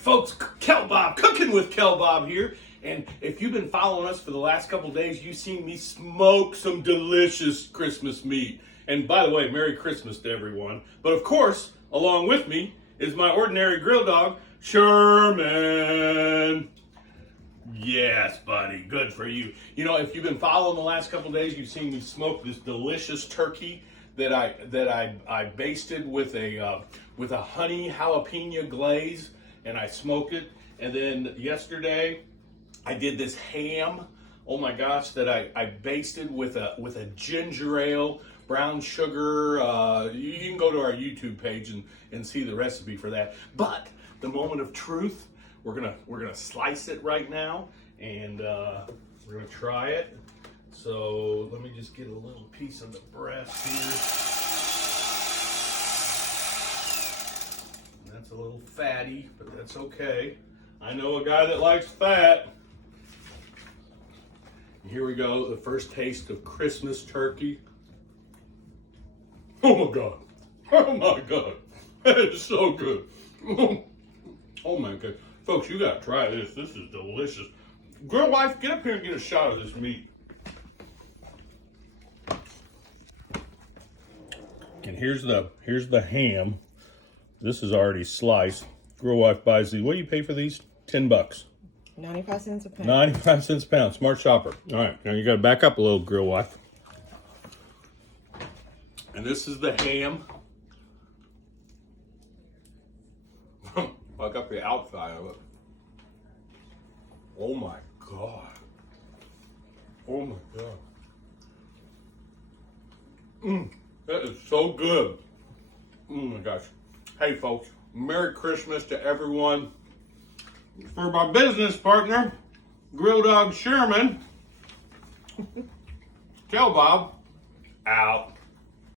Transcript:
folks, Kelbob, cooking with Kelbob here. And if you've been following us for the last couple days, you've seen me smoke some delicious Christmas meat. And by the way, Merry Christmas to everyone. But of course, along with me is my ordinary grill dog, Sherman. Yes, buddy, good for you. You know, if you've been following the last couple days, you've seen me smoke this delicious turkey that I basted with a honey jalapeno glaze, and I smoked it. And then yesterday, I did this ham. Oh my gosh, that I basted with a ginger ale, brown sugar. You can go to our YouTube page and see the recipe for that. But the moment of truth, we're gonna slice it right now, and we're gonna try it. So let me just get a little piece of the breast here. That's a little fatty, but that's okay. I know a guy that likes fat. Here we go, the first taste of Christmas turkey. Oh my God. Oh my God. That is so good. Oh my God. Folks, you gotta try this. This is delicious. Girl wife, get up here and get a shot of this meat. And here's the ham. This is already sliced. Girl wife buys these. What do you pay for these? $10. 95 cents a pound. 95 cents a pound. Smart shopper. All right, now you got to back up a little, grill wife. And this is the ham. Back up the outside of it. Oh my God. Oh my God. That is so good. Oh my gosh. Hey folks, Merry Christmas to everyone. For my business partner, Grill Dog Sherman, Kelbob, out.